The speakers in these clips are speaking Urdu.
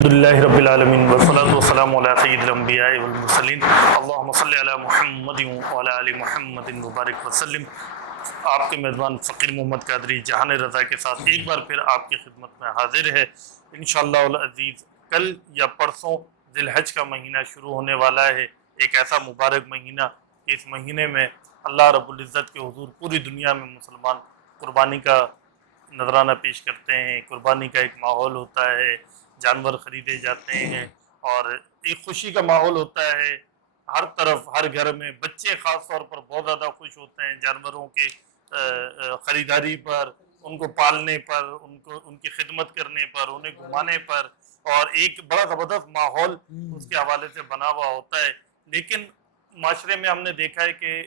الحمدللہ رب العالمین والصلاة والسلام علی سید الانبیاء والمرسلین اللہم صلی علی محمد وعلی آل محمد مبارک وسلم۔ آپ کے میزبان فقیر محمد قادری جہان رضا کے ساتھ ایک بار پھر آپ کی خدمت میں حاضر ہے۔ انشاءاللہ العزیز کل یا پرسوں ذی الحج کا مہینہ شروع ہونے والا ہے، ایک ایسا مبارک مہینہ کہ اس مہینے میں اللہ رب العزت کے حضور پوری دنیا میں مسلمان قربانی کا نذرانہ پیش کرتے ہیں، قربانی کا ایک ماحول ہوتا ہے، جانور خریدے جاتے ہیں اور ایک خوشی کا ماحول ہوتا ہے۔ ہر طرف ہر گھر میں بچے خاص طور پر بہت زیادہ خوش ہوتے ہیں جانوروں کے خریداری پر، ان کو پالنے پر، ان کی خدمت کرنے پر، انہیں گھمانے پر، اور ایک بڑا زبردست ماحول اس کے حوالے سے بنا ہوا ہوتا ہے۔ لیکن معاشرے میں ہم نے دیکھا ہے کہ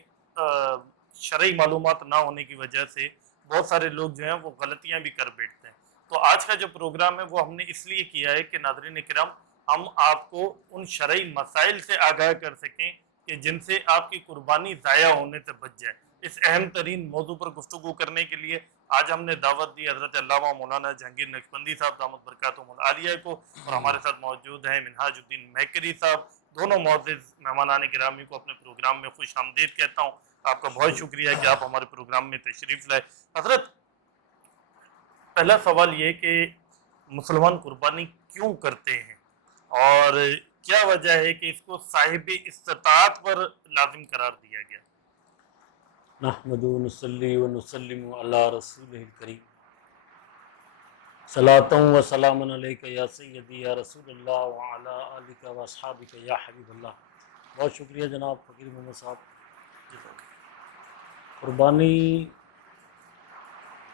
شرعی معلومات نہ ہونے کی وجہ سے بہت سارے لوگ جو ہیں وہ غلطیاں بھی کر بیٹھتے ہیں۔ تو آج کا جو پروگرام ہے وہ ہم نے اس لیے کیا ہے کہ ناظرین کرام ہم آپ کو ان شرعی مسائل سے آگاہ کر سکیں کہ جن سے آپ کی قربانی ضائع ہونے سے بچ جائے۔ اس اہم ترین موضوع پر گفتگو کرنے کے لیے آج ہم نے دعوت دی حضرت علامہ مولانا جہانگیر نقشبندی صاحب دامت برکاتہم العالیہ کو، اور ہمارے ساتھ موجود ہیں منہاج الدین مہکری صاحب۔ دونوں معزز مہمانان گرامی کو اپنے پروگرام میں خوش آمدید کہتا ہوں۔ آپ کا بہت شکریہ کہ آپ ہمارے پروگرام میں تشریف لائے۔ حضرت، پہلا سوال یہ کہ مسلمان قربانی کیوں کرتے ہیں اور کیا وجہ ہے کہ اس کو صاحب استطاعت پر لازم قرار دیا گیا؟ نحمد و نصلی و نسلم علی رسول الکریم، صلاۃ و سلام علیک یا سیدی یا رسول اللہ وعلی آلک و اصحابک یا حبیب اللہ۔ بہت شکریہ جناب فقیر محمد صاحب۔ قربانی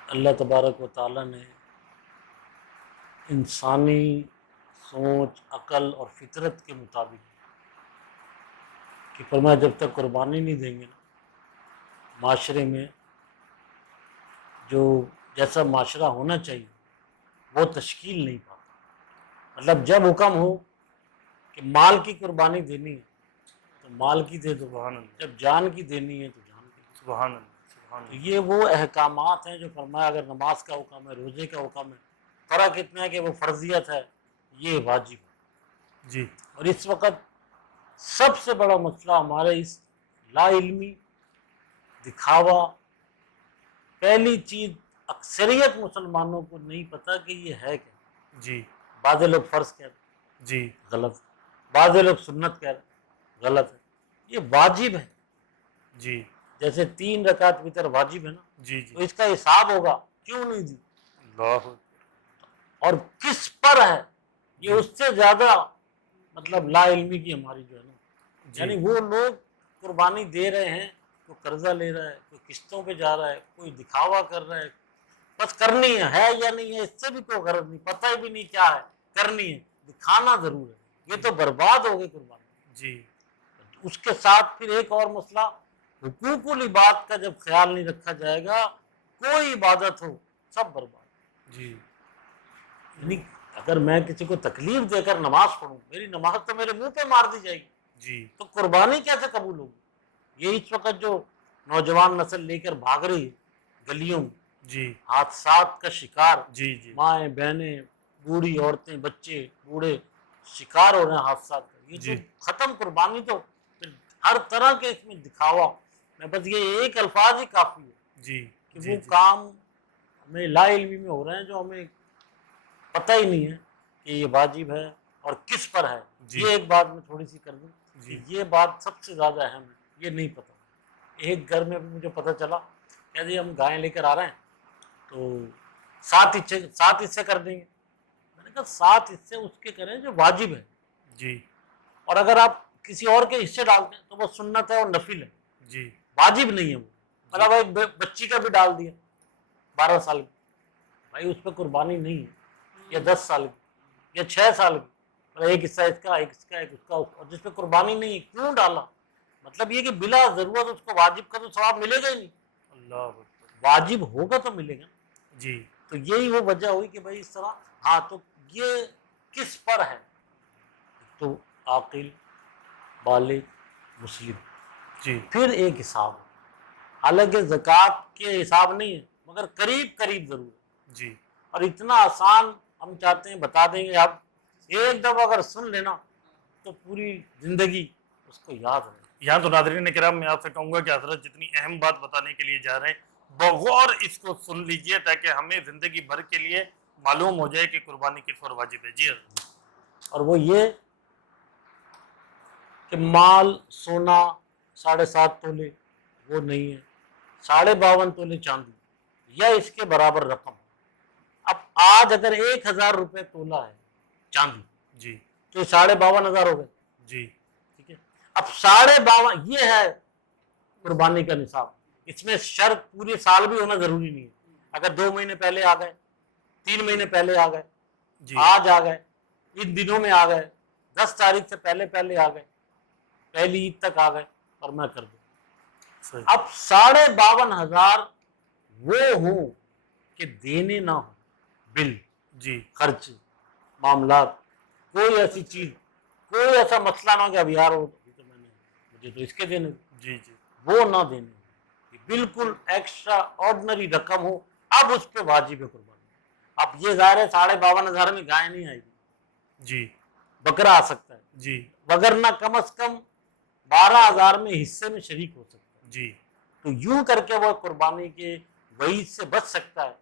اللہ تبارک و تعالیٰ نے انسانی سوچ، عقل اور فطرت کے مطابق کہ فرمایا جب تک قربانی نہیں دیں گے نا، معاشرے میں جو جیسا معاشرہ ہونا چاہیے وہ تشکیل نہیں پاتا۔ مطلب جب حکم ہو کہ مال کی قربانی دینی ہے تو مال کی دے دو، سبحان اللہ، جب جان کی دینی ہے تو جان کی دے دو۔ سبحان اللہ، سبحان تو اللہ۔ یہ وہ احکامات ہیں جو فرمایا اگر نماز کا حکم ہے، روزے کا حکم ہے، فرق اتنا ہے کہ وہ فرضیت ہے، یہ واجب ہے۔ جی اور اس وقت سب سے بڑا مسئلہ ہمارے اس لا علمی، دکھاوا، پہلی چیز اکثریت مسلمانوں کو نہیں پتہ کہ یہ ہے کیا۔ جی بعض لوگ فرض کہہ رہے جی غلط، بعض لوگ سنت کہہ رہے غلط ہے، یہ واجب ہے۔ جی جیسے 3 رکعت وتر واجب ہے نا، جی تو جی اس کا حساب ہوگا کیوں نہیں دی اللہ، اور کس پر ہے، یہ اس سے زیادہ مطلب لا علمی کی ہماری جو ہے نا، جی یعنی وہ لوگ قربانی دے رہے ہیں، کوئی قرضہ لے رہا ہے، کوئی قسطوں پہ جا رہا ہے، کوئی دکھاوا کر رہا ہے، بس کرنی ہے یا نہیں ہے اس سے بھی کوئی غرض نہیں، پتہ بھی نہیں کیا ہے، کرنی ہے، دکھانا ضرور ہے، یہ تو برباد ہو گئی قربانی۔ جی اس کے ساتھ پھر ایک اور مسئلہ، حقوق العباد کا جب خیال نہیں رکھا جائے گا، کوئی عبادت ہو سب برباد۔ جی یعنی اگر میں کسی کو تکلیف دے کر نماز پڑھوں، میری نماز تو میرے منہ پہ مار دی جائے گی، جی تو قربانی کیسے قبول ہوگی؟ یہ اس وقت جو نوجوان نسل لے کر بھاگ رہی ہے گلیوں میں، جی حادثات کا شکار، جی جی مائیں بہنیں، بوڑھی عورتیں، بچے، بوڑھے شکار ہو رہے ہیں حادثات کا، یہ تو جی ختم۔ قربانی تو پھر ہر طرح کے اس میں دکھاوا، میں بس یہ ایک الفاظ ہی کافی ہے جی کہ جی وہ جی کام ہمیں لا علمی میں ہو رہے ہیں جو ہمیں پتہ ہی نہیں ہے کہ یہ واجب ہے اور کس پر ہے۔ جی یہ ایک بات میں تھوڑی سی کر دوں کہ جی یہ بات سب سے زیادہ اہم ہے، یہ نہیں پتہ۔ ایک گھر میں مجھے پتہ چلا کہ جی ہم گائے لے کر آ رہے ہیں تو 7 حصے کر دیں گے۔ میں نے کہا 7 حصے اس کے کریں جو واجب ہے، جی اور اگر آپ کسی اور کے حصے ڈالتے ہیں تو وہ سنت ہے اور نفل ہے، جی واجب نہیں ہے وہ۔ مطلب ایک بچی کا بھی ڈال دیا 12 سال کی، بھائی اس پہ قربانی نہیں ہے، یا 10 سال کی یا 6 سال کی، مطلب ایک حصہ اس کا، ایک اس کا، ایک اس کا، اور جس پہ قربانی نہیں ہے کیوں ڈالا؟ مطلب یہ کہ بلا ضرورت اس کو واجب کا تو ثواب ملے گا ہی نہیں، اللہ اکبر۔ واجب ہوگا تو ملے گا۔ جی تو یہی وہ وجہ ہوئی کہ بھائی اس طرح، ہاں تو یہ کس پر ہے؟ تو عاقل، بالغ، مسلم، جی پھر ایک حساب ہے، حالانکہ زکوٰۃ کے حساب نہیں ہے مگر قریب قریب ضرور ہے، جی اور اتنا آسان ہم چاہتے ہیں بتا دیں گے آپ ایک دفعہ اگر سن لینا تو پوری زندگی اس کو یاد رہے. یہاں تو ناظرین کرام میں آپ سے کہوں گا کہ حضرت جتنی اہم بات بتانے کے لیے جا رہے ہیں بغور اس کو سن لیجئے تاکہ ہمیں زندگی بھر کے لیے معلوم ہو جائے کہ قربانی کس پر واجب ہے. جی حضرت. اور وہ یہ کہ مال سونا 7.5 تولے وہ نہیں ہے، 52.5 تولے چاندی یا اس کے برابر رقم. اب آج اگر 1,000 روپے تولا ہے چاندی جی تو 52,500 ہو گئے. جی ٹھیک ہے. اب 52.5 یہ ہے قربانی کا نصاب. اس میں شرط پورے سال بھی ہونا ضروری نہیں ہے. اگر 2 مہینے پہلے آ گئے، 3 مہینے پہلے آ گئے، جی آج آ گئے، ان دنوں میں آ گئے، 10 تاریخ سے پہلے آ گئے، پہلی عید تک آ گئے اور میں کر دوں. صحیح. اب 52,500 وہ ہوں کہ دینے نہ ہوں، بل، جی خرچ، معاملات، کوئی ایسی چیز، کوئی ایسا مسئلہ نہ ہو کہ اب یار مجھے تو اس کے دینے، جی جی وہ نہ دینے. بالکل ایکسٹرا آرڈنری رقم ہو اب اس پہ واجب ہے قربانی. اب یہ ظاہر ہے 52,500 میں گائے نہیں آئے گی، جی بکرا آ سکتا ہے، جی وگرنہ کم از کم 12,000 میں حصے میں شریک ہو سکتا ہے. جی تو یوں کر کے وہ قربانی کے وعید سے بچ سکتا ہے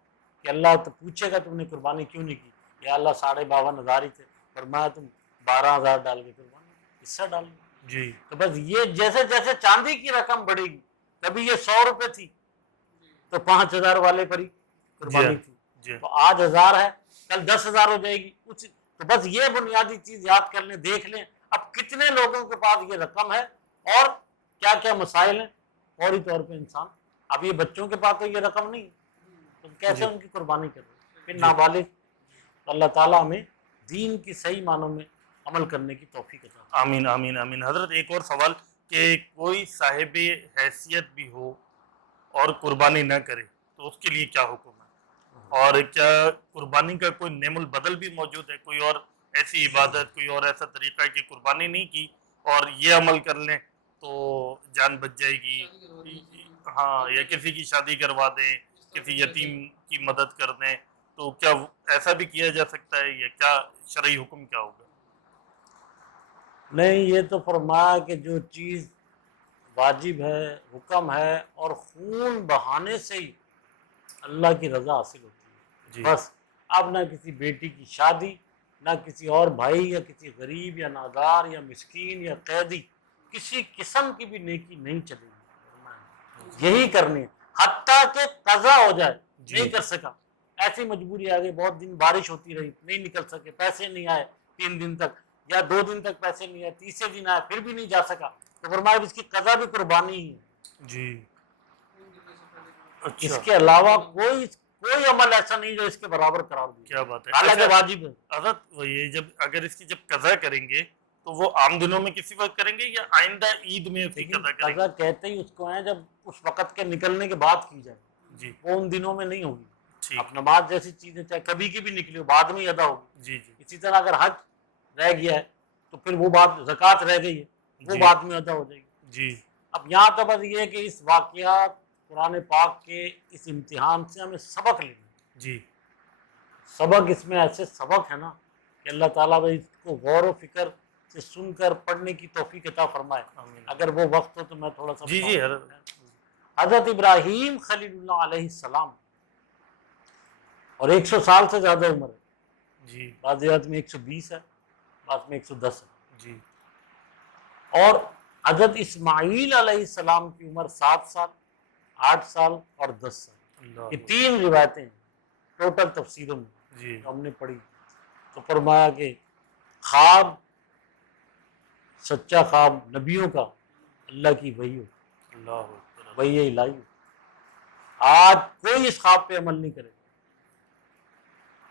کہ اللہ تو پوچھے گا تم نے قربانی کیوں نہیں کی. یا اللہ 52,500 ہی تھے، فرمایا تم 12,000 ڈال کے قربانی حصہ ڈال دو. جی تو بس یہ جیسے جیسے چاندی کی رقم بڑھے گی، کبھی یہ 100 روپے تھی تو 5,000 والے پر ہی قربانی تھی، جی تو آج 1,000 ہے، کل 10,000 ہو جائے گی. تو بس یہ بنیادی چیز یاد کر لیں، دیکھ لیں اب کتنے لوگوں کے پاس یہ رقم ہے اور کیا کیا مسائل ہیں. فوری طور پہ انسان، اب یہ بچوں کے پاس تو یہ رقم نہیں، تو کیسے ان کی قربانی کرے. پھر نابالغ. اللہ تعالیٰ ہمیں دین کی صحیح معنوں میں عمل کرنے کی توفیق عطا فرمائے. آمین آمین آمین. حضرت ایک اور سوال کہ کوئی صاحب حیثیت بھی ہو اور قربانی نہ کرے تو اس کے لیے کیا حکم ہے؟ اور کیا قربانی کا کوئی نعم البدل بھی موجود ہے؟ کوئی اور ایسی عبادت، کوئی اور ایسا طریقہ ہے کہ قربانی نہیں کی اور یہ عمل کر لیں تو جان بچ جائے گی؟ ہاں، یا کسی کی شادی کروا دیں، کسی یتیم کی مدد کر دیں، تو کیا ایسا بھی کیا جا سکتا ہے یا کیا شرعی حکم کیا ہوگا؟ نہیں، یہ تو فرمایا کہ جو چیز واجب ہے، حکم ہے، اور خون بہانے سے ہی اللہ کی رضا حاصل ہوتی ہے. جی بس اب نہ کسی بیٹی کی شادی، نہ کسی اور بھائی یا کسی غریب یا نادار یا مسکین یا قیدی کسی قسم کی بھی نیکی نہیں چلے گی. یہی کرنی ہے، حتیٰ کہ قضا ہو جائے نہیں کر سکا، ایسی مجبوری آ گئی، بہت دن بارش ہوتی رہی نہیں نکل سکے، پیسے نہیں آئے 3 دن تک یا 2 دن تک پیسے نہیں آئے، تیسرے دن آئے پھر بھی نہیں جا سکا، تو فرمایا اس کی قضا بھی قربانی ہی ہے. جی اس اچھا، کے علاوہ کوئی عمل ایسا نہیں جو اس کے برابر قرار دیا، کیا بات ہے. حالانکہ واجب ہے. حضرت یہ جب اگر اس کی جب قضا کریں گے تو وہ عام دنوں میں کسی وقت کریں گے یا آئندہ عید میں اس کی لیکن قضا کریں گے؟ قضا کہتے ہی اس کو ہیں جب اس وقت کے نکلنے کے بعد کی جائے، جی وہ ان دنوں میں نہیں ہوگی. ٹھیک. اب نماز جیسی چیزیں چاہے کبھی کی بھی نکلی ہو بعد میں ہی ادا ہوگی. جی جی اسی طرح اگر حج رہ گیا ہے تو پھر وہ بات، زکوٰۃ رہ گئی ہے وہ جی بعد میں ادا ہو جائے گی. جی اب یہاں تو بس یہ ہے کہ اس واقعات قرآن پاک کے اس امتحان سے ہمیں سبق لینا. جی سبق اس میں ایسے سبق ہے نا کہ اللہ تعالیٰ بھائی اس کو غور و فکر سے سن کر پڑھنے کی توفیق عطا فرمائے. آمین. اگر وہ وقت ہو تو میں تھوڑا سا جی بتاؤں. جی حضرت. حضرت ابراہیم خلیل اللہ علیہ السلام، اور 100 سال سے زیادہ عمر ہے، جی بعض روایت میں 120 ہے، بعض میں 110 ہے. جی اور حضرت اسماعیل علیہ السلام کی عمر 7 سال، 8 سال اور 10 سال. اللہ. یہ 3 روایتیں ہیں ٹوٹل تفسیروں میں جی جو ہم نے پڑھی. تو فرمایا کہ خواب، سچا خواب نبیوں کا اللہ کی وحی ہو، اللہ اکبر. وحی الہی ہو. آج کوئی اس خواب پہ عمل نہیں کرے،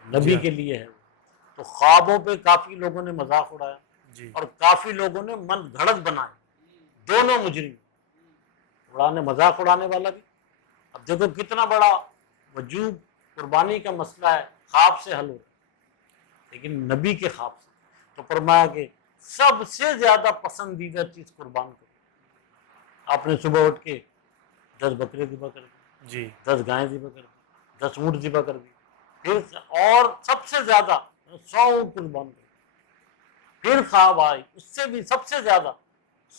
نبی جی. کے لیے ہے. تو خوابوں پہ کافی لوگوں نے مذاق اڑایا جی اور کافی لوگوں نے من گھڑت بنائے، دونوں مجرم، مذاق اڑانے والا بھی. اب دیکھو کتنا بڑا وجوب قربانی کا مسئلہ ہے، خواب سے حل ہو رہا ہے، لیکن نبی کے خواب سے. تو فرمایا کہ سب سے زیادہ پسندیدہ چیز قربان کرو. آپ نے صبح اٹھ کے 10 بکرے ذبح کر دی، جی 10 گائیں ذبح کر دی، 10 اونٹ ذبح کر دی، پھر اور سب سے زیادہ 100 اونٹ قربان کر دی. پھر خواب آئی اس سے بھی سب سے زیادہ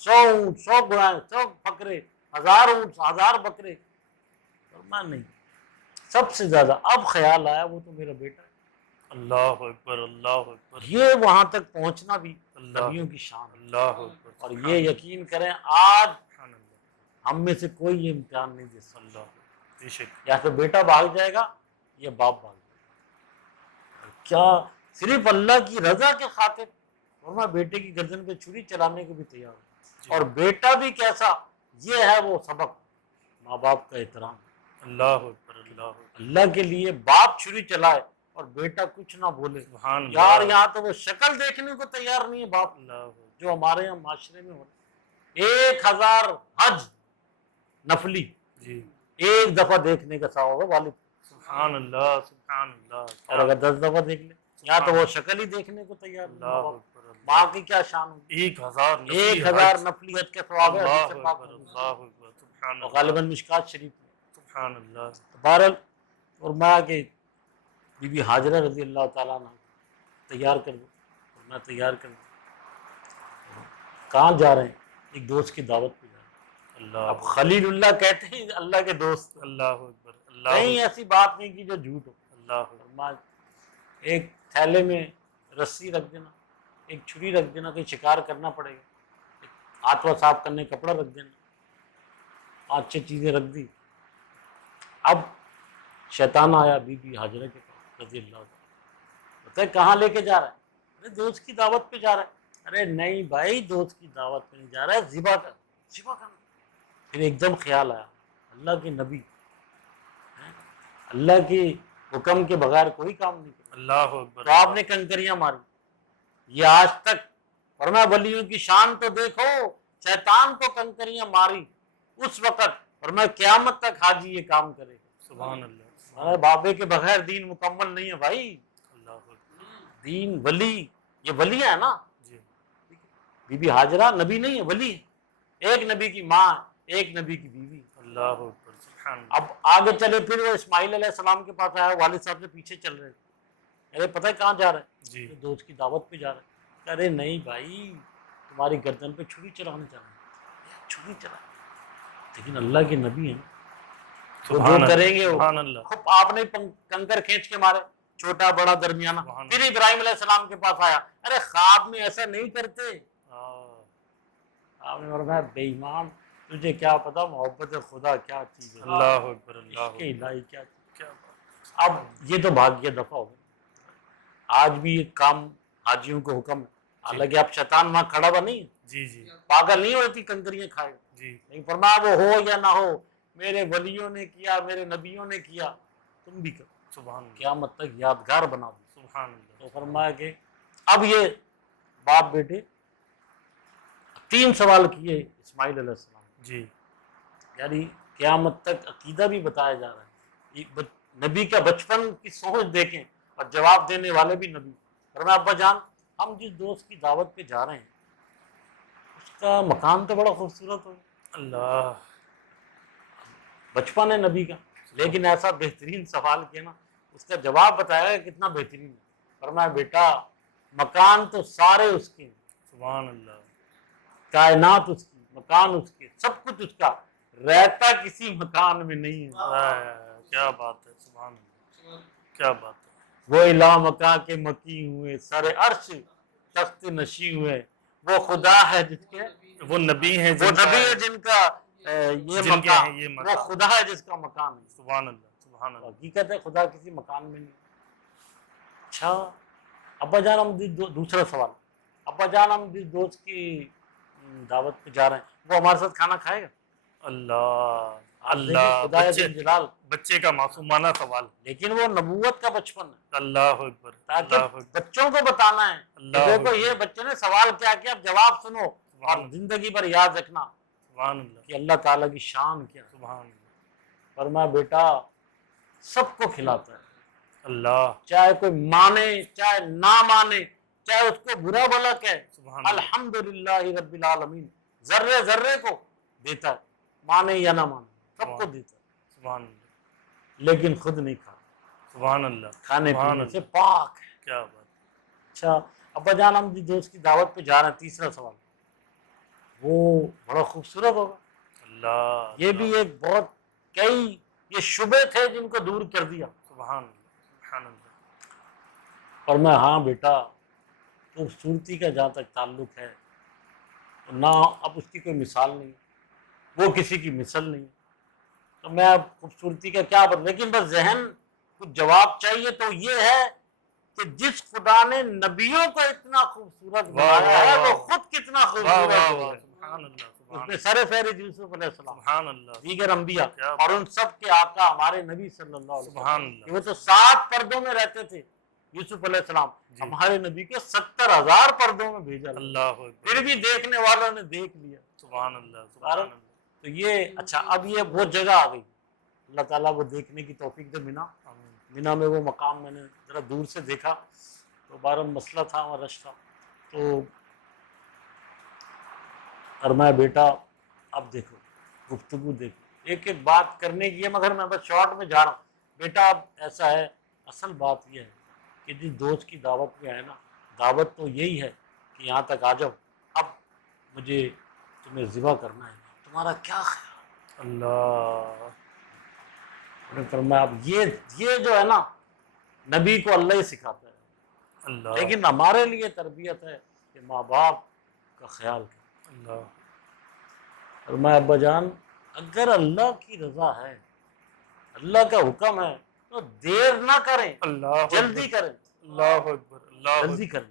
100 اونٹ 100 گائیں 100 بکرے 1000 اونٹ 1000 بکرے. فرمایا نہیں سب سے زیادہ. اب خیال آیا وہ تو میرا بیٹا ہے. اللہ اکبر اللہ اکبر. یہ وہاں تک پہنچنا بھی اللہ نبیوں کی شان ہے. اللہ اکبر. اور یہ یقین کریں آج سبحان اللہ. ہم میں سے کوئی یہ امتحان نہیں دے سکتا. اللہ بے شک. یا تو بیٹا بھاگ جائے گا یا باپ بھاگ جائے گا. کیا صرف اللہ کی رضا کے خاطر فرمایا بیٹے کی گردن پہ چھری چلانے کو بھی تیار ہو. اور بیٹا بھی کیسا, یہ ہے وہ سبق ماں باپ کا احترام. اللہ اکبر اللہ اکبر. اللہ کے لیے باپ چھری چلائے اور بیٹا کچھ نہ بولے. سبحان اللہ. یار یہاں تو وہ شکل دیکھنے کو تیار نہیں ہے باپ, اللہ اکبر. جو ہمارے یہاں معاشرے میں ہو رہا ہے. 1000 حج نفلی جی ایک دفعہ دیکھنے کا ثواب ہے والد. سبحان اللہ سبحان اللہ. اور اگر 10 دفعہ دیکھ لے یہاں تو وہ شکل ہی دیکھنے کو تیار نہیں. اللہ اکبر. ماں کی کیا شان ہوگی. 1000 1000 نفلی حج کا ثواب ہے. اللہ حدیث پاک اکبر میں. اللہ اکبر. سبحان اور اللہ غالباً مشکات شریف میں. سبحان اللہ. بہرحال اور ماں کے بی بی حاجرہ رضی اللہ تعالیٰ عنہ تیار کر دو. اور میں تیار کر دوں. کہاں جا رہے ہیں؟ ایک دوست کی دعوت پہ جا رہے ہیں. اللہ اب خلیل اللہ کہتے ہیں اللہ کے دوست. اللہ اکبر اللہ کہیں ایسی بات نہیں کی جو جھوٹ ہو. اللہ اکبر. فرمایا ایک تھیلے میں رسی رکھ دینا, ایک چھری رکھ دینا, کوئی شکار کرنا پڑے گا, ہاتھ و صاف کرنے کپڑا رکھ دینا. 5-6 چیزیں رکھ دی. اب شیطان آیا بی بی حاجرہ کے پاس رضی اللہ عنہ. بتائے کہاں لے کے جا رہا ہے؟ ارے دوست کی دعوت پہ جا رہا ہے. ارے نہیں بھائی دوست کی دعوت پہ نہیں جا رہا ہے, ذبح کرنا. پھر ایک دم خیال آیا اللہ کے نبی, اللہ کے حکم کے بغیر کوئی کام نہیں کرتا. اللہ اکبر. تو آپ نے کنکریاں ماری. یہ آج تک فرمایا ولیوں کی شان تو دیکھو, شیطان کو کنکریاں ماری اس وقت, فرمایا قیامت تک حاجی یہ کام کرے گا. سبحان اللہ. ارے بابے کے بغیر دین مکمل نہیں ہے بھائی. اللہ اکبر. دین ولی, یہ ولی ہے نا. جی بی بی حاجرہ نبی نہیں ہے ولی ہے. ایک نبی کی ماں, ایک نبی کی بیوی. اللہ اکبر. سبحان اللہ. اب آگے چلے پھر وہ اسماعیل علیہ السلام کے پاس آیا, والد صاحب سے پیچھے چل رہے تھے. ارے پتہ ہے کہاں جا رہے ہیں؟ جی دوست کی دعوت پہ جا رہے ہیں. ارے نہیں بھائی تمہاری گردن پہ چھری چلانے چاہ رہے ہیں. چھری چلا, لیکن اللہ کے نبی ہیں تو جو سبحان کریں گے وہ. سبحان اللہ. خب آپ نے کنکر کھینچ کے مارے, چھوٹا بڑا درمیانہ. سبحان پھر ابراہیم علیہ السلام کے پاس آیا. ارے خواب میں ایسا نہیں کرتے. آپ نے فرمایا بے ایمان تجھے کیا پتا محبت خدا کیا چیز ہے, اللہ اکبر. اللہ عشق الہی کیا چیز. کیا بات. اب یہ تو بھاگیہ دفعہ ہو گیا. آج بھی یہ کام حاجیوں کو حکم ہے. حالانکہ اب شیطان وہاں کھڑا ہوا نہیں ہے, جی جی پاگل نہیں ہوتی کنکریاں کھائے. جی نہیں فرمایا وہ ہو یا نہ ہو, میرے ولیوں نے کیا, میرے نبیوں نے کیا, تم بھی کرو. سبحان اللہ. قیامت تک یادگار بنا دو. سبحان اللہ. تو فرمایا کہ اب یہ باپ بیٹے 3 سوال کیے اسماعیل علیہ السلام. جی یعنی قیامت تک عقیدہ بھی بتایا جا رہا ہے. نبی کا بچپن کی سوچ دیکھیں اور جواب دینے والے بھی نبی. فرمایا ابا جان ہم جس دوست کی دعوت پہ جا رہے ہیں اس کا مکان تو بڑا خوبصورت ہو, اللہ. بچپن ہے نبی کا, لیکن ایسا بہترین سوال کیا نا, اس کا جواب بتایا کہ کتنا بہترین ہے. فرمایا بیٹا مکان تو سارے اس کے ہیں, سبحان اللہ. کائنات اس کی, مکان اس کے, سب کچھ اس کا, رہتا کسی مکان میں نہیں ہے. کیا بات ہے. سبحان اللہ. کیا بات ہے. وہ الہ مکان کے مکی ہوئے, سر عرش تخت نشی ہوئے, وہ خدا ہے جس کے, وہ نبی ہیں وہ نبی ہے جن کا یہ جن کے مکان, ہیں یہ وہ مکان. خدا ہے جس کا مکان ہے. سبحان اللہ. سبحان اللہ. حقیقت ہے خدا کسی مکان میں نہیں. اچھا ابا جان ہم دوسرا سوال, ابا جان ہم جس دوست کی دعوت پہ جا رہے ہیں وہ ہمارے ساتھ کھانا کھائے گا؟ اللہ آپ اللہ. دیکھیں خدا بچے جلال, بچے کا معصومانہ سوال. لیکن وہ نبوت کا بچپن ہے اللہ اکبر. اللہ تاکہ اکبر. بچوں کو بتانا ہے کہ اللہ دیکھو اکبر. یہ بچے نے سوال کیا کیا, اب جواب سنو اور سبحان زندگی پر یاد رکھنا سبحان اللہ. کہ اللہ تعالیٰ کی شان کیا ہے. سبحان اللہ. فرمایا بیٹا سب کو کھلاتا ہے, اللہ. چاہے کوئی مانے چاہے نہ مانے, چاہے اس کو برا بھلا کہے, سبحان اللہ. الحمدللہ رب العالمین, ذرے ذرے کو دیتا ہے, مانے یا نہ مانے سب کو دیتا ہے, سبحان اللہ. لیکن خود نہیں کھا, سبحان اللہ. کھانے سبحان پینے سے اللہ. پاک ہے. کیا بات. اچھا ابا جان ہم جس دوست کی دعوت پہ جا رہے ہیں، تیسرا سوال وہ بڑا خوبصورت ہوگا. اللہ یہ بھی ایک بہت کئی یہ شبے تھے جن کو دور کر دیا. سبحان اللہ سبحان اللہ. اور میں ہاں بیٹا خوبصورتی کا جہاں تک تعلق ہے نہ اب اس کی کوئی مثال نہیں، وہ کسی کی مثل نہیں، تو میں اب خوبصورتی کا کیا بتا، لیکن بس ذہن کچھ جواب چاہیے تو یہ ہے کہ جس خدا نے نبیوں کو اتنا خوبصورت بنایا ہے وہ خود کتنا واہ خوبصورت واہ ہے. واہ سبحان اللہ اس سبحان میں سر فہرست یوسف علیہ السلام، سبحان اللہ دیگر انبیاء کیا اور ان سب کے آقا ہمارے نبی صلی اللہ علیہ سبحان وسلم. اللہ. وہ تو 7 پردوں میں رہتے تھے یوسف علیہ السلام، جی. ہمارے نبی کے 70,000 پردوں میں بھیجا گیا. اللہ اکبر. پھر بھی دیکھنے والوں نے دیکھ لیا. سبحان اللہ سبحان اللہ. تو یہ اچھا اب یہ وہ جگہ آ گئی، اللہ تعالیٰ وہ دیکھنے کی توفیق دے. مینا میں وہ مقام میں نے ذرا دور سے دیکھا تو بارم مسئلہ تھا اور رش تھا، تو فرمایا بیٹا اب دیکھو گفتگو دیکھو، ایک ایک بات کرنے کی ہے مگر میں بس شارٹ میں جا رہا ہوں. بیٹا اب ایسا ہے، اصل بات یہ ہے کہ جس دوست کی دعوت پہ آئے نا، دعوت تو یہی ہے کہ یہاں تک آ جاؤ، اب مجھے تمہیں ذبح کرنا ہے، تمہارا کیا خیال؟ اللہ انہوں نے فرمایا اب یہ جو ہے نا نبی کو اللہ ہی سکھاتا ہے، اللہ لیکن ہمارے لیے تربیت ہے کہ ماں باپ کا خیال کریں. اللہ فرمایا ابا جان اگر اللہ کی رضا ہے، اللہ کا حکم ہے تو دیر نہ کریں، اللہ جلدی کریں، اللہ اکبر اللہ جلدی کریں.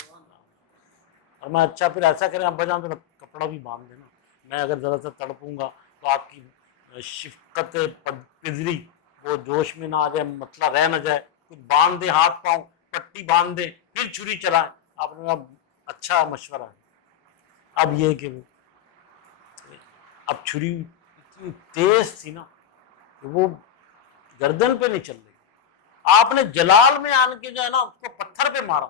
اور میں اچھا پھر ایسا کریں ابا جان تھوڑا کپڑا بھی باندھ دینا، میں اگر ذرا سا تڑپوں گا تو آپ کی شفقت پذری وہ جوش میں نہ آ جائے، مسئلہ رہ نہ جائے، کچھ باندھ دیں ہاتھ پاؤں، پٹی باندھ دیں پھر چھری چلائیں. آپ نے کہا اچھا مشورہ ہے. اب یہ کہ اب چھری اتنی تیز تھی نا کہ وہ گردن پہ نہیں چل رہی. آپ نے جلال میں آن کے جو ہے نا اس کو پتھر پہ مارا،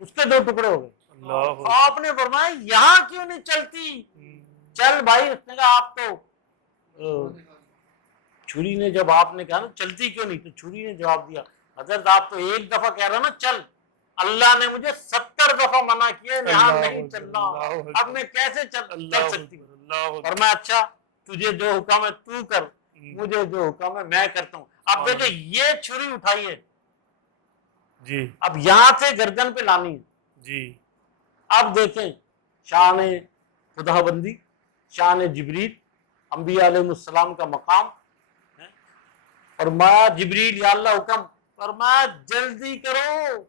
اس کے 2 ٹکڑے ہو گئے. اللہ آپ نے فرمایا یہاں کیوں نہیں چلتی، چل بھائی. اس نے کہا آپ تو چھری نے جب آپ نے کہا نا چلتی کیوں نہیں، تو چھری نے جواب دیا حضرت آپ تو ایک دفعہ کہہ رہے نا چل، اللہ نے مجھے 70 دفعہ منع کیا یہاں نہیں چلنا، اب میں کیسے چل سکتی ہوں. اور میں اچھا تجھے جو حکم ہے تو کر، مجھے جو حکم ہے میں کرتا ہوں. اب دیکھیں یہ چھری اٹھائیے، جی اب یہاں سے گردن پہ لانی ہے. جی اب دیکھیں شان خدا بندی، شان جبریل، انبیاء علیہ السلام کا مقام. فرمایا جبریل یا اللہ حکم، فرمایا جلدی کرو،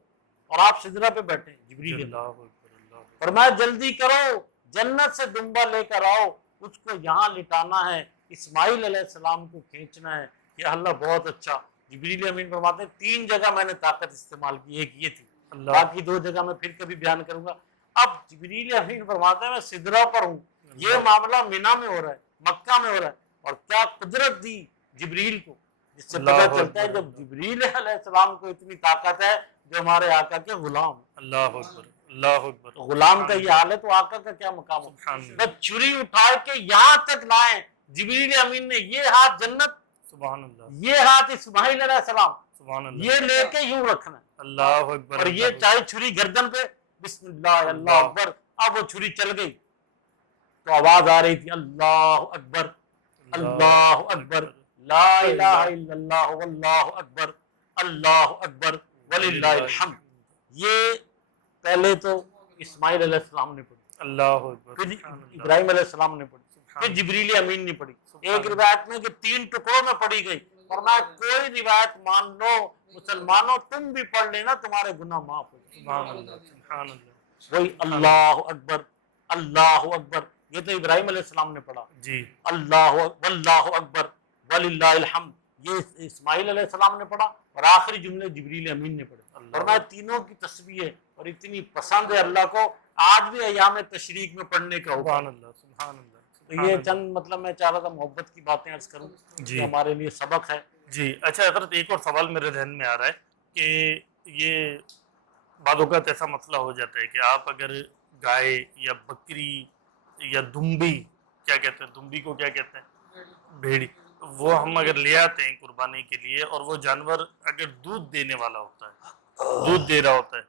اور آپ سدرہ پہ بیٹھے جبریل. اللہ اکبر اللہ فرمایا جلدی کرو، جنت سے دمبا لے کر آؤ، اس کو یہاں لٹانا ہے، اسماعیل علیہ السلام کو کھینچنا ہے. یا اللہ بہت اچھا. جبریل امین فرماتے ہیں 3 جگہ میں نے طاقت استعمال کی، ایک یہ تھی، اللہ باقی 2 جگہ میں پھر کبھی بیان کروں گا. اب جبریل امین فرماتے ہیں میں سدرہ پر ہوں، یہ معاملہ مینا میں ہو رہا ہے، مکہ میں ہو رہا ہے، اور کیا قدرت دی جبریل کو، جس سے پتہ چلتا ہے جب جبریل علیہ السلام کو اتنی طاقت ہے جو ہمارے آقا کے غلام. اللہ اکبر اللہ اکبر. تو غلام کا یہ حال ہے تو آقا کا کیا مقام سبحان ہے. اللہ بس چھری اٹھا کے یہاں تک لائیں، جبریل امین نے یہ ہاتھ جنت، سبحان اللہ یہ ہاتھ اسماعیل علیہ السلام، سبحان اللہ یہ لے کے یوں رکھنا ہے. اللہ اکبر. اور یہ چاہے چھری گردن پہ، بسم اللہ اللہ اکبر. اب وہ چھری چل گئی تو آواز آ رہی تھی اللہ اکبر اللہ اکبر لا الہ الا اللہ واللہ اکبر اللہ اکبر وللہ الحمد. یہ پہلے تو اسماعیل علیہ السلام نے پڑھی، اللہ اکبر. پھر ابراہیم علیہ السلام نے پڑھی، پھر جبریل امین نے پڑھی. ایک روایت میں کہ 3 ٹکڑوں میں پڑھی گئی. اور میں کوئی روایت مان لو مسلمانوں تم بھی پڑھ لینا تمہارے گناہ معاف ہو جائیں. سبحان اللہ سبحان اللہ. وہی اللہ اکبر اللہ اکبر، یہ تو ابراہیم علیہ السلام نے پڑھا. جی اللہ واللہ اکبر وللہ الحمد یہ اسماعیل علیہ السلام نے پڑھا، اور آخری جملے جبریل امین نے پڑھے. اور میں تینوں کی تسبیح ہے اور اتنی پسند ہے اللہ کو، آج بھی ایام تشریق میں پڑھنے کا حکم. سبحان اللہ سبحان اللہ. تو یہ چند مطلب میں چاہ رہا تھا محبت کی باتیں عرض کروں جی. ہمارے لیے سبق ہے. جی اچھا حضرت ایک اور سوال میرے ذہن میں آ رہا ہے کہ یہ بعض اوقات ایسا مسئلہ ہو جاتا ہے کہ آپ اگر گائے یا بکری یا دمبی، کیا کہتے ہیں دمبی کو، کیا کہتے ہیں بھیڑی، وہ ہم اگر لے آتے ہیں قربانی کے لیے اور وہ جانور اگر دودھ دینے والا ہوتا ہے، دودھ دے رہا ہوتا ہے،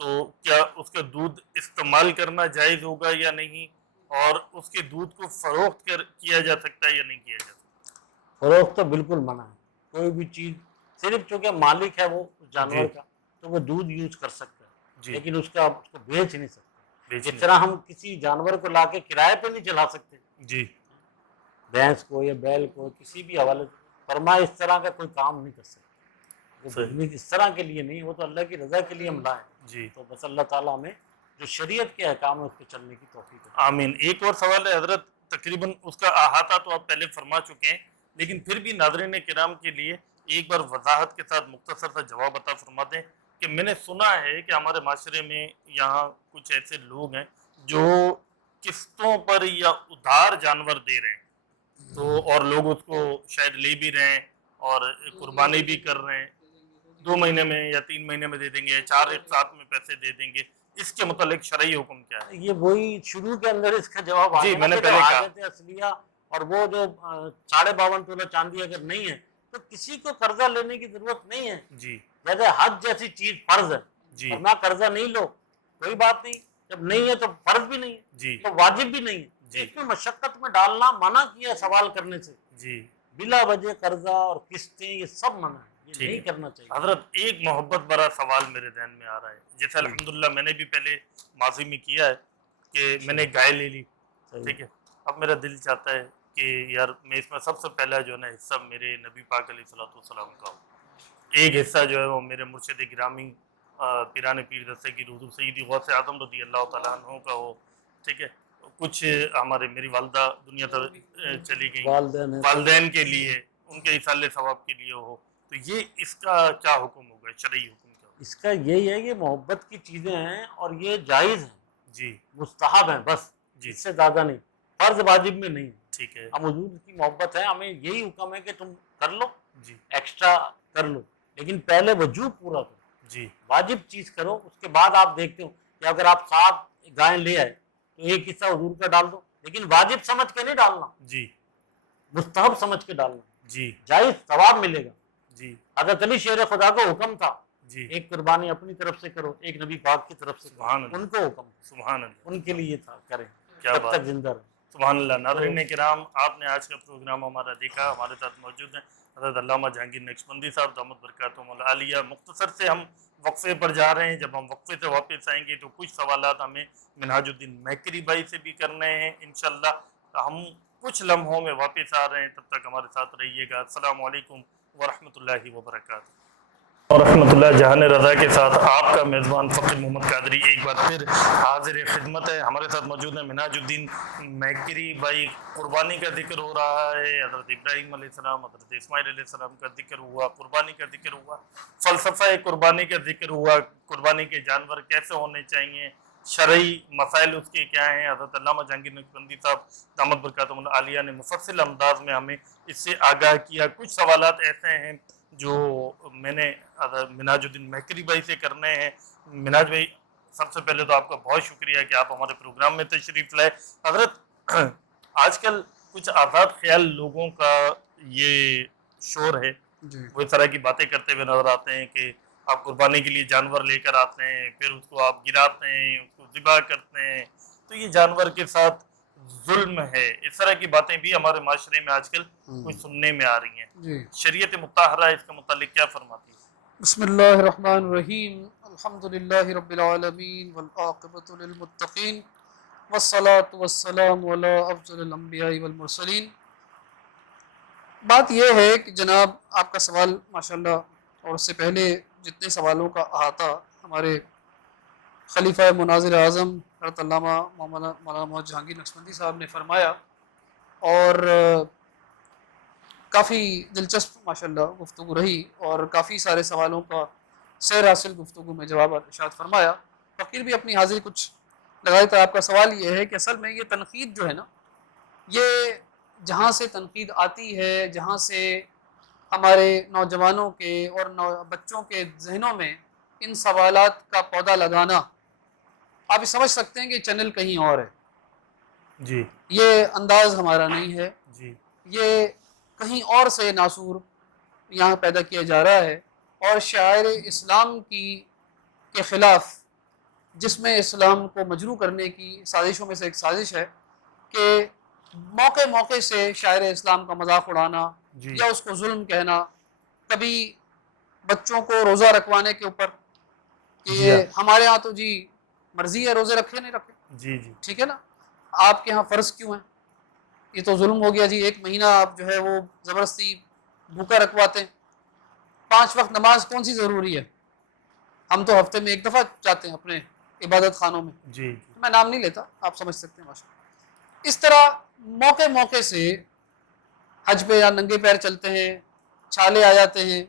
تو کیا اس کا دودھ استعمال کرنا جائز ہوگا یا نہیں، اور اس کے دودھ کو فروخت کیا جا سکتا ہے یا نہیں کیا جا سکتا؟ فروخت تو بالکل منع ہے، کوئی بھی چیز، صرف چونکہ مالک ہے وہ اس جانور جی کا، تو وہ دودھ یوز کر سکتا ہے، جی، لیکن اس کو بیچ نہیں سکتا۔ بیچ جس نہیں طرح ہم کسی جانور کو لا کے کرائے پہ نہیں چلا سکتے، جی بھینس کو یا بیل کو کسی بھی حوالے سے، فرمایا اس طرح کا کوئی کام نہیں کر سکتا، وہ صحیح، بزنس اس طرح کے لیے نہیں، وہ تو اللہ کی رضا کے لیے ہم لائیں۔ جی تو بس اللہ تعالیٰ ہمیں جو شریعت کے احکام ہے اس پہ چلنے کی توفیق دے۔ آمین۔ ایک اور سوال ہے حضرت، تقریباً اس کا احاطہ تو آپ پہلے فرما چکے ہیں، لیکن پھر بھی ناظرین کرام کے لیے ایک بار وضاحت کے ساتھ مختصر سا جواب عطا فرما دیں کہ میں نے سنا ہے کہ ہمارے معاشرے میں یہاں کچھ ایسے لوگ ہیں جو قسطوں پر یا ادھار جانور دے رہے ہیں، تو اور لوگ اس کو شاید لے بھی رہے ہیں اور قربانی بھی کر رہے ہیں، 2 مہینے میں یا 3 مہینے میں دے دیں گے یا 4 ایک ساتھ میں پیسے دے دیں گے، اس کے متعلق شرعی حکم کیا ہے؟ یہ وہی شروع کے اندر اس کا جواب آ جی، گیا میں نے کہ جو پہلے کہا۔ حاجت اصلیہ اور وہ جو 52.5 تولہ چاندی اگر نہیں ہے تو کسی کو قرضہ لینے کی ضرورت نہیں ہے۔ جی جیسے حج جیسی چیز فرض ہے، جی ورنہ قرضہ نہیں لو، کوئی بات نہیں، جب نہیں ہے تو فرض بھی نہیں ہے جی تو واجب بھی نہیں ہے، جی اس میں مشقت میں ڈالنا منع کیا ہے سوال کرنے سے، جی بلا وجہ قرضہ اور قسطیں یہ سب منع ہے، یہ ٹھیک نہیں ہے کرنا چاہیے۔ حضرت، ایک محبت بھرا سوال میرے ذہن میں آ رہا ہے، جیسے الحمدللہ میں نے بھی پہلے ماضی میں کیا ہے کہ میں نے گائے لے لی، ٹھیک ہے، اب میرا دل چاہتا ہے کہ یار میں اس میں سب سے پہلا جو ہے نا حصہ میرے نبی پاک علیہ الصلوۃ والسلام کا ہو، ایک حصہ جو ہے وہ میرے مرشد گرامی پیران پیر دستگیر حضور سیدی غوث اعظم رضی اللہ تعالیٰ عنہ کا ہو، ٹھیک ہے، کچھ ہمارے میری والدہ دنیا سے چلی گئیں، والدین ہیں تو والدین کے لیے، ان کے ایصال ثواب کے لیے ہو، تو یہ اس کا کیا حکم ہوگا، شرعی حکم کیا ہوگا؟ اس کا یہی ہے کہ محبت کی چیزیں ہیں اور یہ جائز ہیں، جی مستحب ہیں، بس جی اس سے زیادہ نہیں، فرض واجب میں نہیں۔ ٹھیک ہے، ہم حضور کی محبت ہے، ہمیں یہی حکم ہے کہ تم کر لو، جی ایکسٹرا کر لو، لیکن پہلے وجوب پورا کرو، جی واجب چیز کرو، اس کے بعد آپ دیکھتے ہو کہ اگر آپ 7 گائیں لے آئے تو ایک حصہ حضور کا ڈال دو، لیکن واجب سمجھ کے نہیں ڈالنا، جی مستحب سمجھ کے ڈالنا، جی جائز ثواب ملے گا۔ جی حضرت علی شیر خدا کو حکم تھا جی ایک قربانی اپنی طرف سے کرو، ایک نبی پاک کی طرف سے سبحان کرو، اللہ، ان کو حکم تھا، سبحان اللہ، ان کے لیے تھا، کریں کیا جب بات تک زندہ رہے۔ سبحان اللہ۔ ناظرین کرام، آپ نے آج کا پروگرام ہمارا دیکھا، ہمارے ساتھ موجود ہیں حضرت علامہ جہانگیر نقشبندی صاحب دامت برکاتہم العالیہ۔ مختصر سے ہم وقفے پر جا رہے ہیں، جب ہم وقفے سے واپس آئیں گے تو کچھ سوالات ہمیں منہاج الدین میکری بھائی سے بھی کرنے ہیں انشاءاللہ۔ ہم کچھ لمحوں میں واپس آ رہے ہیں، تب تک ہمارے ساتھ رہیے گا۔ السلام علیکم ورحمۃ اللہ وبرکاتہ۔ اور رحمۃ اللہ جہان رضا کے ساتھ آپ کا میزبان فقیر محمد قادری ایک بار پھر حاضر خدمت ہے۔ ہمارے ساتھ موجود ہیں منہاج الدین میکری بھائی۔ قربانی کا ذکر ہو رہا ہے، حضرت ابراہیم علیہ السلام، حضرت اسماعیل علیہ السلام کا ذکر ہوا، قربانی کا ذکر ہوا، فلسفہ قربانی کا ذکر ہوا، قربانی کے جانور کیسے ہونے چاہیے، شرعی مسائل اس کے کیا ہیں۔ حضرت علامہ جہانگیر نقشبندی صاحب دامت برکاتہم العالیہ نے مفصل انداز میں ہمیں اس سے آگاہ کیا۔ کچھ سوالات ایسے ہیں جو میں نے منہاج الدین میکری بھائی سے کرنے ہیں۔ منہاج بھائی، سب سے پہلے تو آپ کا بہت شکریہ کہ آپ ہمارے پروگرام میں تشریف لائے۔ حضرت، آج کل کچھ آزاد خیال لوگوں کا یہ شور ہے، وہ اس طرح کی باتیں کرتے ہوئے نظر آتے ہیں کہ آپ قربانی کے لیے جانور لے کر آتے ہیں، پھر اس کو آپ گراتے ہیں، اس کو ذبح کرتے ہیں، تو یہ جانور کے ساتھ ظلم ہے، اس طرح کی باتیں بھی ہمارے معاشرے میں آج کل کچھ سننے میں آ رہی ہیں۔ شریعت مطہرہ اس کا متعلق کیا فرماتی ہے؟ بسم اللہ الرحمن الرحیم، الحمدللہ رب العالمین والعاقبۃ للمتقین والصلاة والسلام علی افضل الانبیاء والمرسلین۔ بات یہ ہے کہ جناب آپ کا سوال ماشاءاللہ، اور اس سے پہلے جتنے سوالوں کا احاطہ ہمارے خلیفہ مناظر اعظم حضرت علامہ مولانا محمد جہانگیر نقشبندی صاحب نے فرمایا، اور کافی دلچسپ ماشاءاللہ گفتگو رہی، اور کافی سارے سوالوں کا سیر حاصل گفتگو میں جواب ارشاد فرمایا۔ فقیر بھی اپنی حاضری کچھ لگائے تو آپ کا سوال یہ ہے کہ اصل میں یہ تنقید جو ہے نا، یہ جہاں سے تنقید آتی ہے، جہاں سے ہمارے نوجوانوں کے اور بچوں کے ذہنوں میں ان سوالات کا پودا لگانا، آپ یہ سمجھ سکتے ہیں کہ چینل کہیں اور ہے، جی یہ انداز ہمارا نہیں ہے، جی یہ کہیں اور سے ناسور یہاں پیدا کیا جا رہا ہے، اور شاعر اسلام کے خلاف جس میں اسلام کو مجروح کرنے کی سازشوں میں سے ایک سازش ہے کہ موقع موقع سے شاعر اسلام کا مذاق اڑانا جی یا اس کو ظلم کہنا، کبھی بچوں کو روزہ رکھوانے کے اوپر کہ جی ہاں، ہمارے ہاں تو جی مرضی ہے روزے رکھے نہیں رکھے، جی جی ٹھیک ہے نا، آپ کے ہاں فرض کیوں ہیں؟ یہ تو ظلم ہو گیا جی، ایک مہینہ آپ جو ہے وہ زبردستی بھوکا رکھواتے ہیں۔ 5 وقت نماز کون سی ضروری ہے؟ ہم تو ہفتے میں ایک دفعہ جاتے ہیں اپنے عبادت خانوں میں، جی میں نام نہیں لیتا، آپ سمجھ سکتے ہیں ماشاء اللہ۔ اس طرح موقع موقع سے حج پہ یا ننگے پیر چلتے ہیں، چھالے آ جاتے ہیں،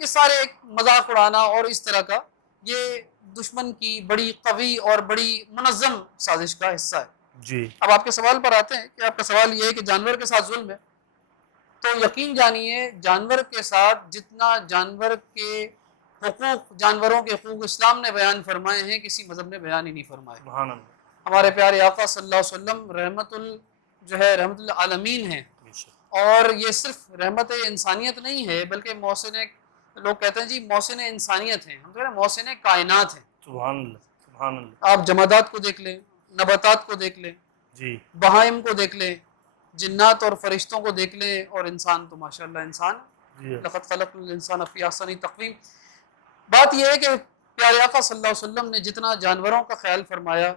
یہ سارے ایک مذاق اڑانا اور اس طرح کا، یہ دشمن کی بڑی قوی اور بڑی منظم سازش کا حصہ ہے۔ جی اب آپ کے سوال پر آتے ہیں کہ آپ کا سوال یہ ہے کہ جانور کے ساتھ ظلم ہے، تو یقین جانیے جانور کے ساتھ جتنا جانور کے حقوق، جانوروں کے حقوق اسلام نے بیان فرمائے ہیں، کسی مذہب نے بیان ہی نہیں فرمائے۔ سبحان اللہ، ہمارے پیارے آقا صلی اللہ علیہ وسلم رحمت العالمین ہیں، بے شک، اور یہ صرف رحمت انسانیت نہیں ہے بلکہ محسن، لوگ کہتے ہیں جی محسن انسانیت ہیں، ہم کہہ رہے ہیں محسن کائنات ہیں۔ سبحان اللہ، سبحان اللہ، آپ جمادات کو دیکھ لیں، نباتات کو دیکھ لیں، جی بہائم کو دیکھ لیں، جنات اور فرشتوں کو دیکھ لیں، اور انسان تو ماشاءاللہ انسان، جی ہاں، لقد خلقنا الانسان فی احسن تقویم۔ بات یہ ہے کہ پیارے آقا صلی اللہ علیہ وسلم نے جتنا جانوروں کا خیال فرمایا،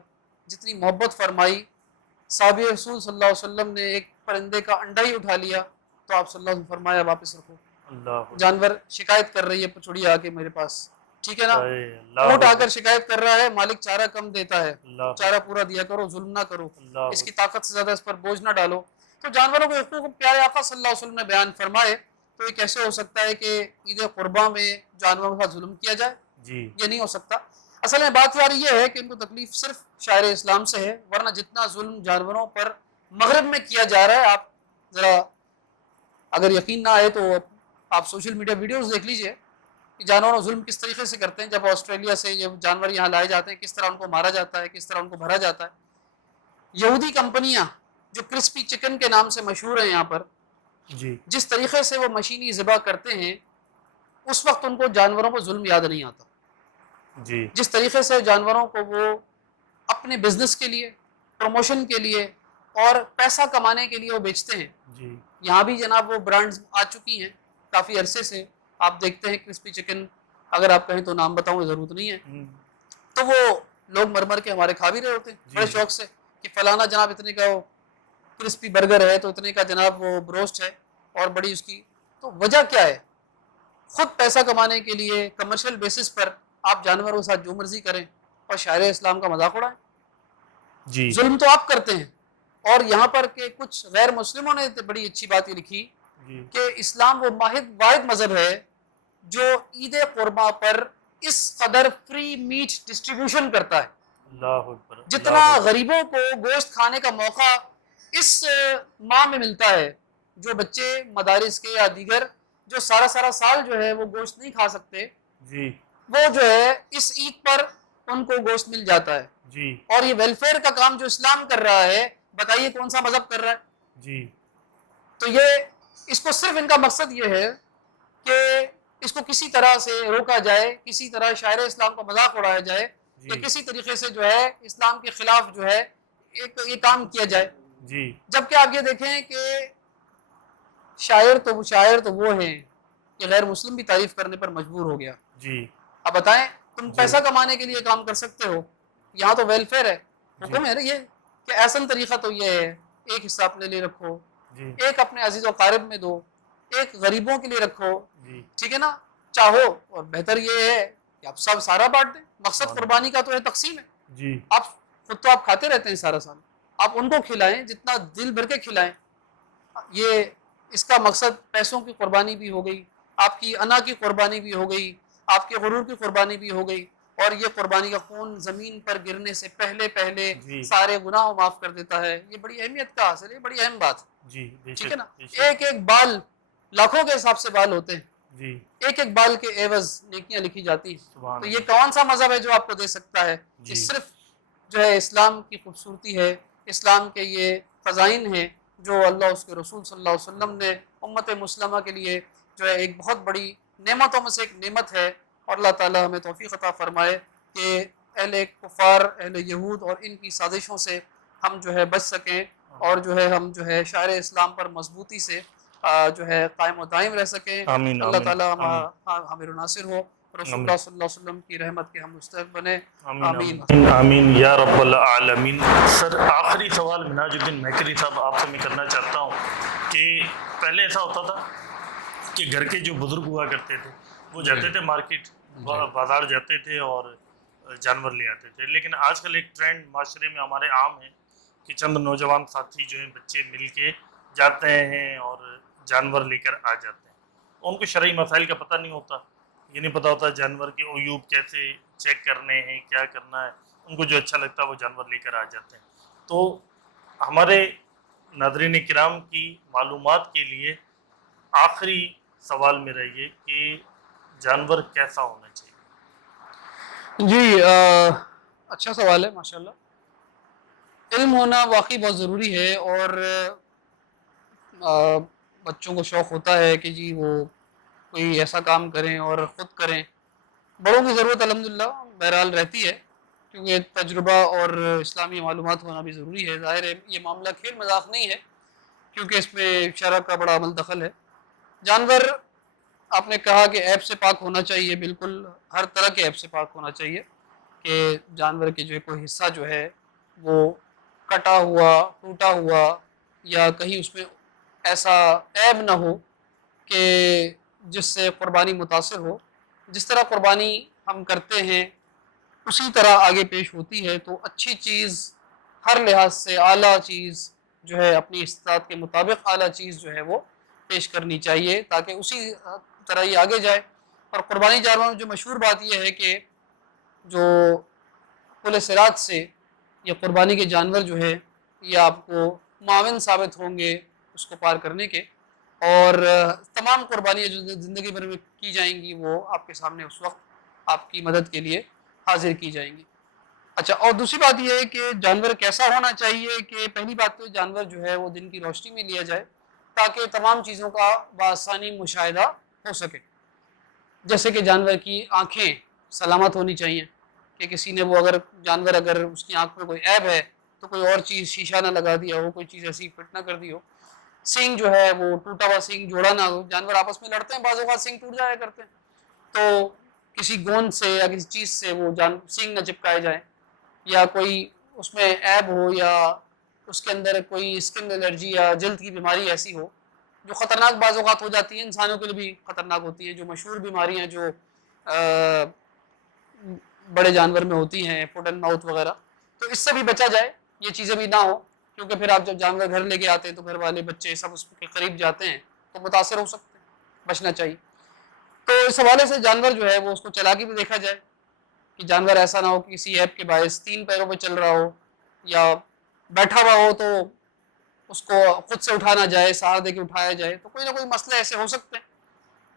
جتنی محبت فرمائی، صحابی رسول صلی اللہ علیہ وسلم نے ایک پرندے کا انڈا ہی اٹھا لیا تو آپ صلی اللہ علیہ وسلم فرمایا واپس رکھو۔ اللہ جانور شکایت کر رہی ہے چڑیا آ کے میرے پاس، ٹھیک ہے نا، اللہ اونٹ آ کر شکایت کر رہا ہے مالک چارہ کم دیتا ہے، اللہ چارہ پورا دیا کرو، ظلم نہ کرو، اللہ اس کی طاقت سے زیادہ اس پر بوجھ نہ ڈالو۔ تو جانوروں کے حقوق پیارے آقا صلی اللہ علیہ وسلم نے بیان فرمائے، تو یہ کیسے ہو سکتا ہے کہ عید قرباں میں جانوروں کے ساتھ ظلم کیا جائے؟ جی یہ نہیں ہو سکتا۔ اصل میں بات یاری یہ ہے کہ ان کو تکلیف صرف شاعر اسلام سے ہے، ورنہ جتنا ظلم جانوروں پر مغرب میں کیا جا رہا ہے، آپ ذرا اگر یقین نہ آئے تو آپ سوشل میڈیا ویڈیوز دیکھ لیجئے کہ جانوروں ظلم کس طریقے سے کرتے ہیں۔ جب آسٹریلیا سے یہ جانور یہاں لائے جاتے ہیں، کس طرح ان کو مارا جاتا ہے، کس طرح ان کو بھرا جاتا ہے۔ یہودی کمپنیاں جو کرسپی چکن کے نام سے مشہور ہیں یہاں پر، جی جس طریقے سے وہ مشینی ذبح کرتے ہیں، اس وقت ان کو جانوروں پر ظلم یاد نہیں آتا۔ جی جس طریقے سے جانوروں کو وہ اپنے بزنس کے لیے، پروموشن کے لیے اور پیسہ کمانے کے لیے وہ بیچتے ہیں، جی یہاں بھی جناب وہ برانڈز آ چکی ہیں کافی عرصے سے، آپ دیکھتے ہیں کرسپی چکن، اگر آپ کہیں تو نام بتاؤں ضرورت نہیں ہے، تو وہ لوگ مر مر کے ہمارے کھا بھی رہے ہوتے ہیں جی بڑے جی شوق سے کہ فلانا جناب اتنے کا وہ کرسپی برگر ہے، تو اتنے کا جناب وہ بروسٹ ہے، اور بڑی اس کی، تو وجہ کیا ہے؟ خود پیسہ کمانے کے لیے کمرشل بیسس پر آپ جانوروں کے ساتھ جو مرضی کریں اور شاعر اسلام کا مذاق اڑائیں۔ جی ظلم تو آپ کرتے ہیں، اور یہاں پر کہ کچھ غیر مسلموں نے بڑی اچھی بات یہ لکھی جی کہ اسلام وہ واحد مذہب ہے جو عید قرباں پر اس قدر فری میٹ ڈسٹریبیوشن کرتا ہے۔ اللہ اکبر، جتنا اللہ اکبر، غریبوں کو گوشت کھانے کا موقع اس ماہ میں ملتا ہے، جو بچے مدارس کے یا دیگر جو سارا سال جو ہے وہ گوشت نہیں کھا سکتے، جی وہ جو ہے اس عید پر ان کو گوشت مل جاتا ہے۔ جی اور یہ ویلفیئر کا کام جو اسلام کر رہا ہے، بتائیے کون سا مذہب کر رہا ہے؟ جی تو یہ اس کو صرف ان کا مقصد یہ ہے کہ اس کو کسی طرح سے روکا جائے، کسی طرح شاعر اسلام کا مذاق اڑایا جائے، یا جی کسی طریقے سے جو ہے اسلام کے خلاف جو ہے ایک یہ کام کیا جائے۔ جی جبکہ آپ یہ دیکھیں کہ شاعر تو وہ ہیں کہ غیر مسلم بھی تعریف کرنے پر مجبور ہو گیا۔ جی اب بتائیں، تم جی پیسہ کمانے کے لیے کام کر سکتے ہو، یہاں تو ویلفیئر ہے، جی حکم ہے نا یہ کہ احسن طریقہ تو یہ ہے، ایک حصہ اپنے لیے رکھو، جی ایک اپنے عزیز و قارب میں دو، ایک غریبوں کے لیے رکھو، جی ٹھیک ہے نا، چاہو، اور بہتر یہ ہے کہ آپ سب سارا بانٹ دیں۔ مقصد قربانی کا تو ہے تقسیم ہے، جی آپ خود تو آپ کھاتے رہتے ہیں سارا سال، آپ ان کو کھلائیں جتنا دل بھر کے کھلائیں۔ یہ اس کا مقصد پیسوں کی قربانی بھی ہو گئی، آپ کی انا کی قربانی بھی ہو گئی، آپ کے غرور کی قربانی بھی ہو گئی، اور یہ قربانی کا خون زمین پر گرنے سے پہلے جی سارے گناہ معاف کر دیتا ہے۔ یہ بڑی اہمیت کا حاصل ہے، بڑی اہم بات ہے، جی بے ٹھیک شک، ہے نا۔ بے شک، ایک ایک بال لاکھوں کے حساب سے بال ہوتے ہیں، جی ایک ایک بال کے عوض نیکیاں لکھی جاتی ہیں۔ سبحان تو یہ اللہ، کون سا مذہب ہے جو آپ کو دے سکتا ہے؟ یہ جی صرف جو ہے اسلام کی خوبصورتی ہے، اسلام کے یہ فضائل ہیں جو اللہ اس کے رسول صلی اللہ علیہ وسلم نے امت مسلمہ کے لیے جو ہے ایک بہت بڑی نعمتوں میں سے ایک نعمت ہے، اور اللہ تعالی ہمیں توفیق عطا فرمائے کہ اہل کفار، اہل یہود اور ان کی سازشوں سے ہم جو ہے بچ سکیں، اور جو ہے ہم جو ہے شاعر اسلام پر مضبوطی سے جو ہے قائم و دائم رہ سکیں۔ آمین اللہ آمین تعالیٰ آمین ہمیں ناصر ہو، رسول آمین اللہ صلی اللہ علیہ وسلم کی رحمت کے ہم مستحق بنے، آمین آمین۔ آمین آمین یا رب العالمین۔ سر آخری سوال مناج الدین میکری صاحب آپ سے میں کرنا چاہتا ہوں کہ پہلے ایسا ہوتا تھا کہ گھر کے جو بزرگ ہوا کرتے تھے وہ جاتے تھے مارکیٹ، بازار جاتے تھے اور جانور لے آتے تھے، لیکن آج کل ایک ٹرینڈ معاشرے میں ہمارے عام ہے کہ چند نوجوان ساتھی جو ہیں بچے مل کے جاتے ہیں اور جانور لے کر آ جاتے ہیں، ان کو شرعی مسائل کا پتہ نہیں ہوتا، یہ نہیں پتہ ہوتا جانور کے عیوب کیسے چیک کرنے ہیں، کیا کرنا ہے، ان کو جو اچھا لگتا ہے وہ جانور لے کر آ جاتے ہیں۔ تو ہمارے ناظرین کرام کی معلومات کے لیے آخری سوال میرا یہ کہ جانور کیسا ہونا چاہیے؟ جی اچھا سوال ہے ماشاءاللہ۔ علم ہونا واقعی بہت ضروری ہے، اور بچوں کو شوق ہوتا ہے کہ جی وہ کوئی ایسا کام کریں اور خود کریں، بڑوں کی ضرورت الحمدللہ بہرحال رہتی ہے، کیونکہ تجربہ اور اسلامی معلومات ہونا بھی ضروری ہے۔ ظاہر ہے یہ معاملہ کھیل مذاق نہیں ہے، کیونکہ اس میں شرع کا بڑا عمل دخل ہے۔ جانور آپ نے کہا کہ عیب سے پاک ہونا چاہیے، بالکل ہر طرح کے عیب سے پاک ہونا چاہیے، کہ جانور کے جو کوئی حصہ جو ہے وہ کٹا ہوا، ٹوٹا ہوا، یا کہیں اس میں ایسا عیب نہ ہو کہ جس سے قربانی متاثر ہو۔ جس طرح قربانی ہم کرتے ہیں اسی طرح آگے پیش ہوتی ہے، تو اچھی چیز ہر لحاظ سے اعلیٰ چیز جو ہے اپنی استطاعت کے مطابق اعلیٰ چیز جو ہے وہ پیش کرنی چاہیے، تاکہ اسی طرح یہ آگے جائے۔ اور قربانی جانوروں میں جو مشہور بات یہ ہے کہ جو پل صراط سے یہ قربانی کے جانور جو ہے یہ آپ کو معاون ثابت ہوں گے اس کو پار کرنے کے، اور تمام قربانیاں جو زندگی بھر میں کی جائیں گی وہ آپ کے سامنے اس وقت آپ کی مدد کے لیے حاضر کی جائیں گی۔ اچھا، اور دوسری بات یہ ہے کہ جانور کیسا ہونا چاہیے، کہ پہلی بات تو جانور جو ہے وہ دن کی روشنی میں لیا جائے تاکہ تمام چیزوں کا بآسانی مشاہدہ ہو سکے۔ جیسے کہ جانور کی آنکھیں سلامت ہونی چاہیے، کہ کسی نے وہ جانور اگر اس کی آنکھ میں کوئی عیب ہے تو کوئی اور چیز شیشہ نہ لگا دیا ہو، کوئی چیز ایسی فٹ نہ کر دی ہو، سینگ جو ہے وہ ٹوٹا ہوا سینگ جوڑا نہ ہو۔ جانور آپس میں لڑتے ہیں، بعض اوقات سینگ ٹوٹ جایا کرتے ہیں، تو کسی گوند سے یا کسی چیز سے وہ سینگ نہ چپکائے جائیں، یا کوئی اس میں عیب ہو، یا اس کے اندر کوئی اسکن الرجی یا جلد کی بیماری ایسی ہو جو خطرناک بعض اوقات ہو جاتی ہیں، انسانوں کے لیے بھی خطرناک ہوتی ہیں، جو مشہور بیماریاں جو بڑے جانور میں ہوتی ہیں، فوٹ اینڈ ماؤتھ وغیرہ، تو اس سے بھی بچا جائے، یہ چیزیں بھی نہ ہو، کیونکہ پھر آپ جب جانور گھر لے کے آتے ہیں تو گھر والے بچے سب اس کے قریب جاتے ہیں تو متاثر ہو سکتے ہیں، بچنا چاہیے۔ تو اس حوالے سے جانور جو ہے وہ اس کو چلا کے بھی دیکھا جائے، کہ جانور ایسا نہ ہو کہ کسی ایپ کے باعث 3 پیروں پہ چل رہا ہو یا بیٹھا ہوا ہو تو اس کو خود سے اٹھانا جائے، سہارا دے کے اٹھایا جائے، تو کوئی نہ کوئی مسئلے ایسے ہو سکتے ہیں۔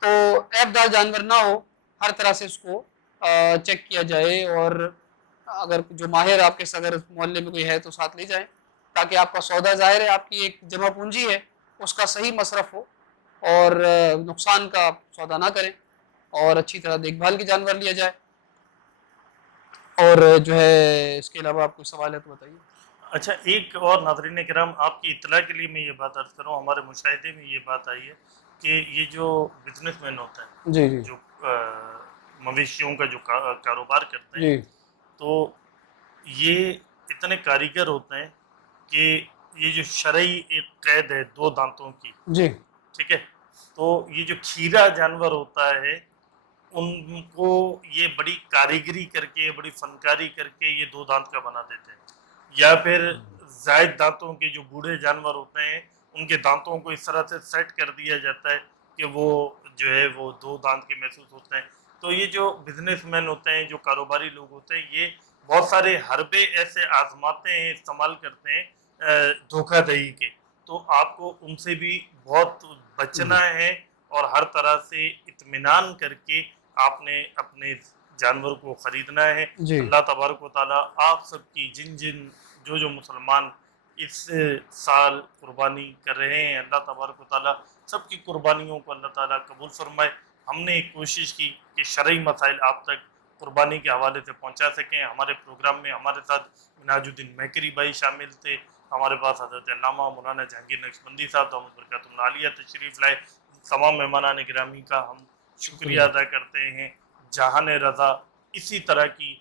تو عیب دار جانور نہ ہو، ہر طرح سے اس کو چیک کیا جائے، اور اگر جو ماہر آپ کے اگر محلے میں کوئی ہے تو ساتھ لے جائیں، تاکہ آپ کا سودا ظاہر ہے آپ کی ایک جمع پونجی ہے اس کا صحیح مصرف ہو، اور نقصان کا سودا نہ کریں، اور اچھی طرح دیکھ بھال کے جانور لیا جائے۔ اور جو ہے اس کے علاوہ آپ کو سوال ہے تو بتائیے۔ اچھا، ایک اور ناظرین کرام آپ کی اطلاع کے لیے میں یہ بات عرض کروں، ہمارے مشاہدے میں یہ بات آئی ہے کہ یہ جو بزنس مین ہوتا ہے، جی جی جو مویشیوں کا جو کاروبار کرتے ہیں، جی تو یہ اتنے کاریگر ہوتے ہیں کہ یہ جو شرعی ایک قید ہے 2 دانتوں کی، جی ٹھیک ہے، تو یہ جو کھیرا جانور ہوتا ہے ان کو یہ بڑی کاریگری کر کے، بڑی فنکاری کر کے یہ 2 دانت کا بنا دیتے ہیں، یا پھر زائد دانتوں کے جو بوڑھے جانور ہوتے ہیں ان کے دانتوں کو اس طرح سے سیٹ کر دیا جاتا ہے کہ وہ جو ہے وہ 2 دانت کے محسوس ہوتے ہیں۔ تو یہ جو بزنس مین ہوتے ہیں، جو کاروباری لوگ ہوتے ہیں، یہ بہت سارے حربے ایسے آزماتے ہیں، استعمال کرتے ہیں دھوکہ دہی کے، تو آپ کو ان سے بھی بہت بچنا ہے، اور ہر طرح سے اطمینان کر کے آپ نے اپنے جانور کو خریدنا ہے۔ جی اللہ تبارک و تعالیٰ آپ سب کی جو مسلمان اس سال قربانی کر رہے ہیں، اللہ تبارک و تعالیٰ سب کی قربانیوں کو اللہ تعالیٰ قبول فرمائے۔ ہم نے ایک کوشش کی کہ شرعی مسائل آپ تک قربانی کے حوالے سے پہنچا سکیں۔ ہمارے پروگرام میں ہمارے ساتھ مناج الدین میکری بھائی شامل تھے، ہمارے پاس حضرت علامہ مولانا جہانگیر نقشبندی صاحب دامت برکاتہ العالیہ تشریف لائے۔ تمام مہمانان گرامی کا ہم شکریہ ادا کرتے ہیں۔ جہان رضا اسی طرح کی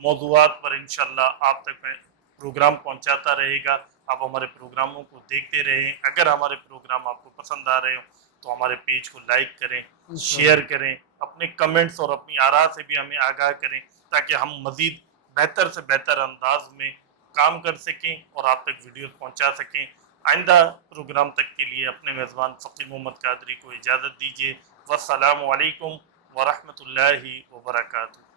موضوعات پر انشاءاللہ آپ تک میں پروگرام پہنچاتا رہے گا۔ آپ ہمارے پروگراموں کو دیکھتے رہیں۔ اگر ہمارے پروگرام آپ کو پسند آ رہے ہوں تو ہمارے پیج کو لائک کریں، شیئر کریں، اپنے کمنٹس اور اپنی آراء سے بھی ہمیں آگاہ کریں تاکہ ہم مزید بہتر سے بہتر انداز میں کام کر سکیں اور آپ تک ویڈیوز پہنچا سکیں۔ آئندہ پروگرام تک کے لیے اپنے میزبان فقیر محمد قادری کو اجازت دیجیے۔ والسلام علیکم ورحمۃ اللہ وبرکاتہ۔